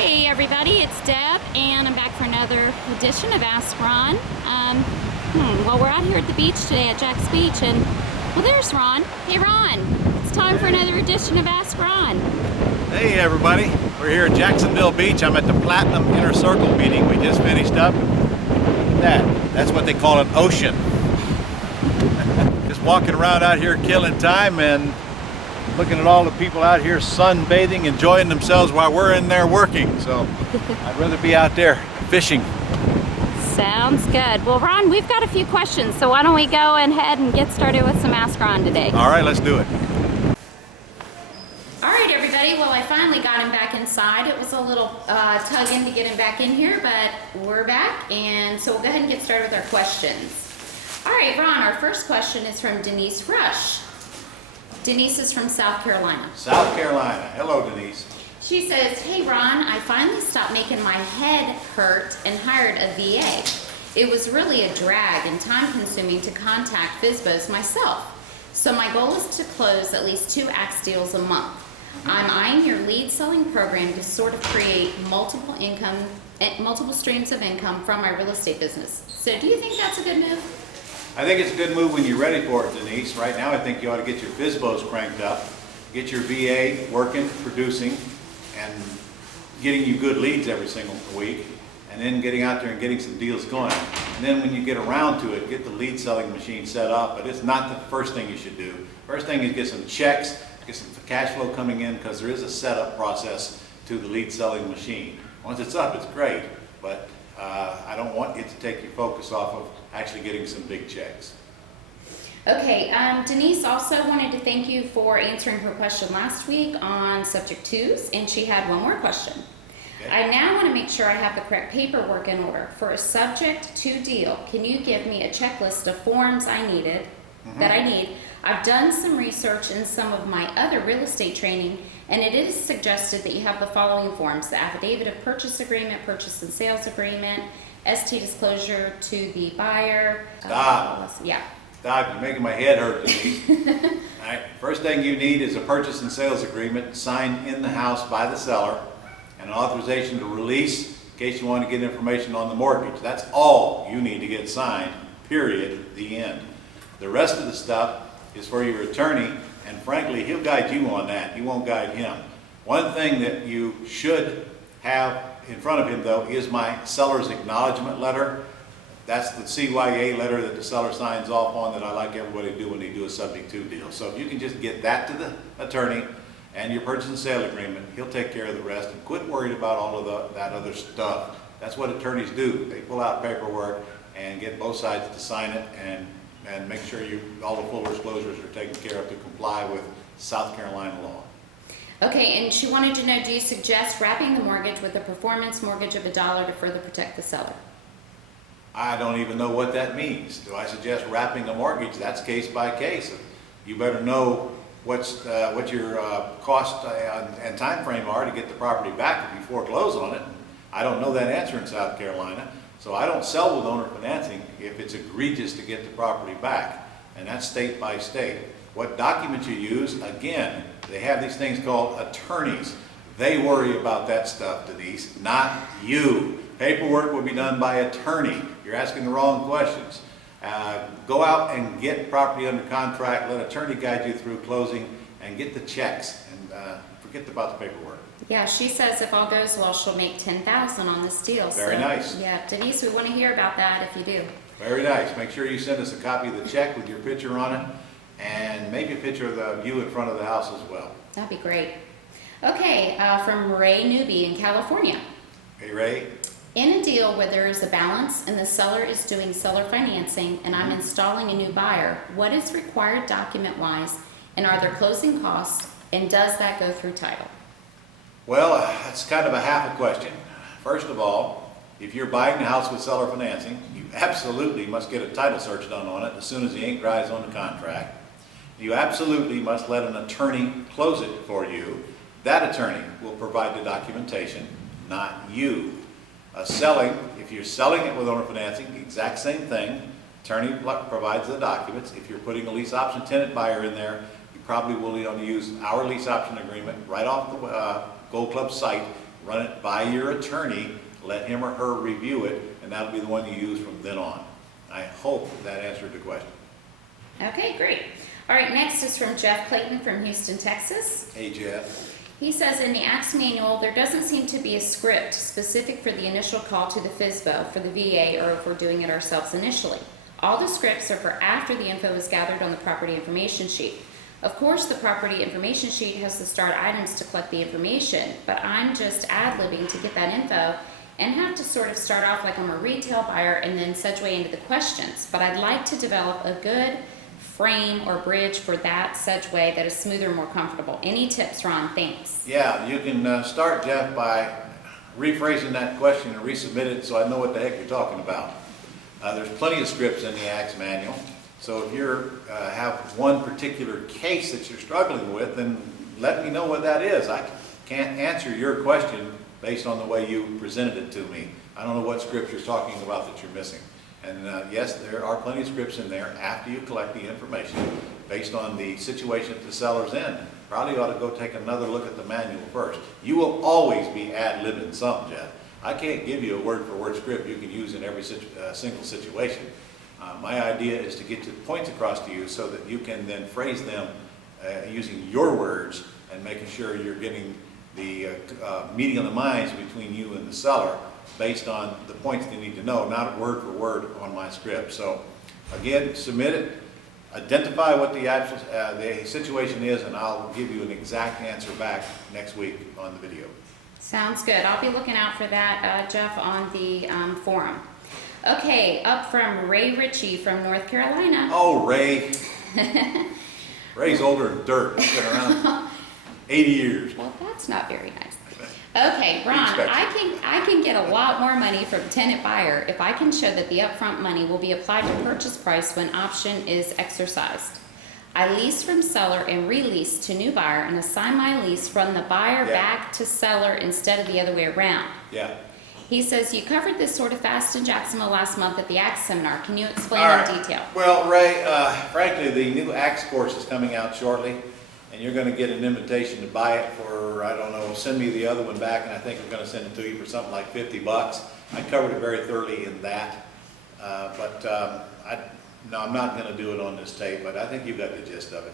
Hey everybody, it's Deb, and I'm back for another edition of Ask Ron. Well, we're out here at the beach today at Jack's Beach, and well, there's Ron. Hey Ron, it's time for another edition of Ask Ron. Hey everybody, we're here at Jacksonville Beach. I'm at the Platinum Inner Circle meeting. We just finished up. That's what they call an ocean. Just walking around out here killing time and looking at all the people out here sunbathing, enjoying themselves while we're in there working. So I'd rather be out there fishing. Sounds good. Well, Ron, we've got a few questions, so why don't we go ahead and get started with some Ask Ron today. All right, let's do it. All right, everybody. Well, I finally got him back inside. It was a little tugging to get him back in here, but we're back, and so we'll go ahead and get started with our questions. All right, Ron, our first question is from Denise Rush. Denise is from South Carolina. South Carolina. Hello, Denise. She says, hey Ron, I finally stopped making my head hurt and hired a VA. It was really a drag and time consuming to contact FSBOs myself. So my goal is to close at least 2 axe deals a month. I'm eyeing your lead selling program to sort of create multiple streams of income from my real estate business. So do you think that's a good move? I think it's a good move when you're ready for it, Denise. Right now I think you ought to get your FSBOs cranked up, get your VA working, producing, and getting you good leads every single week, and then getting out there and getting some deals going. And then when you get around to it, get the lead selling machine set up, but it's not the first thing you should do. First thing is get some checks, get some cash flow coming in, because there is a setup process to the lead selling machine. Once it's up, it's great, but I don't want it to take your focus off of actually getting some big checks. Okay, Denise also wanted to thank you for answering her question last week on subject 2s, and she had one more question. Okay. I now want to make sure I have the correct paperwork in order. For a subject 2 deal, can you give me a checklist of forms I needed, that I need? I've done some research in some of my other real estate training, and it is suggested that you have the following forms: the affidavit of purchase agreement, purchase and sales agreement, ST disclosure to the buyer. Stop. Yeah. Stop, you're making my head hurt, Denise. All right, first thing you need is a purchase and sales agreement signed in the house by the seller, and an authorization to release in case you want to get information on the mortgage. That's all you need to get signed, period, the end. The rest of the stuff is for your attorney, and frankly, he'll guide you on that. You won't guide him. One thing that you should have in front of him, though, is my seller's acknowledgement letter. That's the CYA letter that the seller signs off on that I like everybody to do when they do a subject 2 deal. So if you can just get that to the attorney and your purchase and sale agreement, he'll take care of the rest, and quit worried about all of that other stuff. That's what attorneys do. They pull out paperwork and get both sides to sign it and make sure all the full disclosures are taken care of to comply with South Carolina law. Okay, and she wanted to know, do you suggest wrapping the mortgage with a performance mortgage of $1 to further protect the seller? I don't even know what that means. Do I suggest wrapping a mortgage? That's case by case. You better know what your cost and time frame are to get the property back if you foreclose on it. I don't know that answer in South Carolina, so I don't sell with owner financing if it's egregious to get the property back, and that's state by state. What documents you use, again, they have these things called attorneys. They worry about that stuff, Denise, not you. Paperwork will be done by attorney. You're asking the wrong questions. Go out and get property under contract, let attorney guide you through closing, and get the checks, and forget about the paperwork. Yeah, she says if all goes well, she'll make $10,000 on this deal. Very nice. Yeah, Denise, we want to hear about that if you do. Very nice. Make sure you send us a copy of the check with your picture on it, and maybe a picture of you in front of the house as well. That'd be great. Okay, from Ray Newby in California. Hey, Ray. In a deal where there is a balance and the seller is doing seller financing and I'm installing a new buyer, what is required document-wise, and are there closing costs, and does that go through title? Well, that's kind of a half a question. First of all, if you're buying the house with seller financing, you absolutely must get a title search done on it as soon as the ink dries on the contract. You absolutely must let an attorney close it for you. That attorney will provide the documentation, not you. If you're selling it with owner financing, the exact same thing. Attorney provides the documents. If you're putting a lease option tenant buyer in there, you probably will only use our lease option agreement right off the Gold Club site run it by your attorney, let him or her review it, and that'll be the one you use from then on. I hope that answered the question. Okay, great. All right, next is from Jeff Clayton from Houston, Texas. Hey, Jeff. He says in the ACTS manual, there doesn't seem to be a script specific for the initial call to the FSBO for the VA or if we're doing it ourselves initially. All the scripts are for after the info is gathered on the property information sheet. Of course, the property information sheet has the start items to collect the information, but I'm just ad-libbing to get that info and have to sort of start off like I'm a retail buyer and then segue into the questions. But I'd like to develop a good frame or bridge for that segue that is smoother, more comfortable. Any tips, Ron? Thanks. Yeah, you can start, Jeff, by rephrasing that question and resubmit it so I know what the heck you're talking about. There's plenty of scripts in the ACTS manual, so if you have one particular case that you're struggling with, then let me know what that is. I can't answer your question based on the way you presented it to me. I don't know what script you're talking about that you're missing. And yes, there are plenty of scripts in there after you collect the information based on the situation that the seller's in. Probably ought to go take another look at the manual first. You will always be ad-libbing some, Jeff. I can't give you a word-for-word script you can use in every single situation. My idea is to get the points across to you so that you can then phrase them using your words and making sure you're getting the meeting of the minds between you and the seller based on the points they need to know, not word for word on my script. So again, submit it, identify what the actual the situation is, and I'll give you an exact answer back next week on the video. Sounds good. I'll be looking out for that, Jeff, on the forum. Okay, up from Ray Ritchie from North Carolina. Oh, Ray. Ray's older than dirt. He's been around 80 years. Well, that's not very nice. Okay, Ron, I can get a lot more money from tenant buyer if I can show that the upfront money will be applied to purchase price when option is exercised. I lease from seller and release to new buyer and assign my lease from the buyer back to seller instead of the other way around. Yeah. He says, you covered this sort of fast in Jacksonville last month at the ACTS seminar. Can you explain in detail? Well, Ray, frankly, the new ACTS course is coming out shortly, and you're going to get an invitation to buy it for, I don't know, send me the other one back, and I think I'm going to send it to you for something like $50. I covered it very thoroughly in that, no, I'm not going to do it on this tape, but I think you got the gist of it.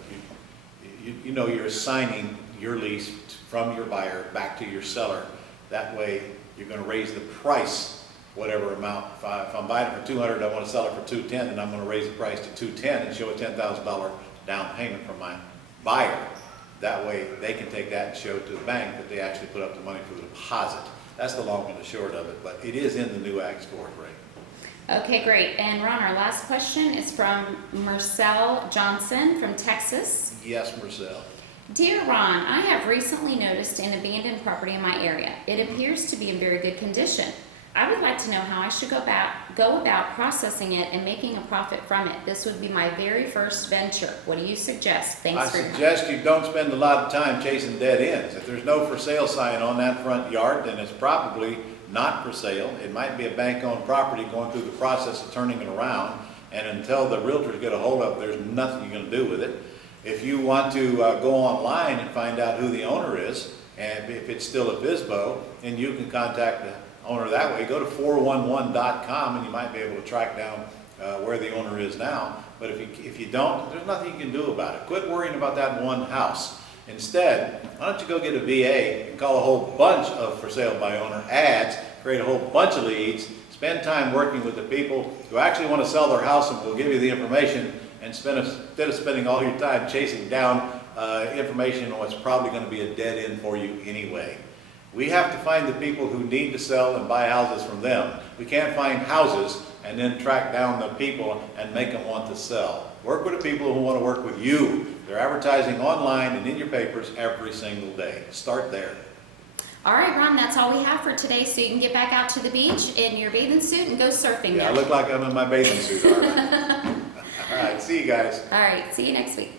You know you're assigning your lease from your buyer back to your seller. That way, you're going to raise the price, whatever amount. If I'm buying it for $200, I want to sell it for $210, then I'm going to raise the price to $210 and show a $10,000 down payment from my buyer. That way, they can take that and show it to the bank that they actually put up the money for the deposit. That's the long and the short of it, but it is in the new ACTS course, Ray. Okay, great. And Ron, our last question is from Marcel Johnson from Texas. Yes, Marcel. Dear Ron, I have recently noticed an abandoned property in my area. It appears to be in very good condition. I would like to know how I should go about processing it and making a profit from it. This would be my very first venture. What do you suggest? Thanks I for your suggest you don't spend a lot of time chasing dead ends. If there's no for sale sign on that front yard, then it's probably not for sale. It might be a bank-owned property going through the process of turning it around, and until the realtors get a hold of it, there's nothing you're going to do with it. If you want to go online and find out who the owner is, and if it's still a FSBO, then you can contact the owner that way. Go to 411.com and you might be able to track down where the owner is now. But if you don't, there's nothing you can do about it. Quit worrying about that one house. Instead, why don't you go get a VA and call a whole bunch of for sale by owner ads, create a whole bunch of leads, spend time working with the people who actually want to sell their house and will give you the information, and instead of spending all your time chasing down information on what's probably going to be a dead end for you anyway. We have to find the people who need to sell and buy houses from them. We can't find houses and then track down the people and make them want to sell. Work with the people who want to work with you. They're advertising online and in your papers every single day. Start there. All right, Ron, that's all we have for today, so you can get back out to the beach in your bathing suit and go surfing. Yeah, I look like I'm in my bathing suit, all right. All right, see you guys. All right, see you next week.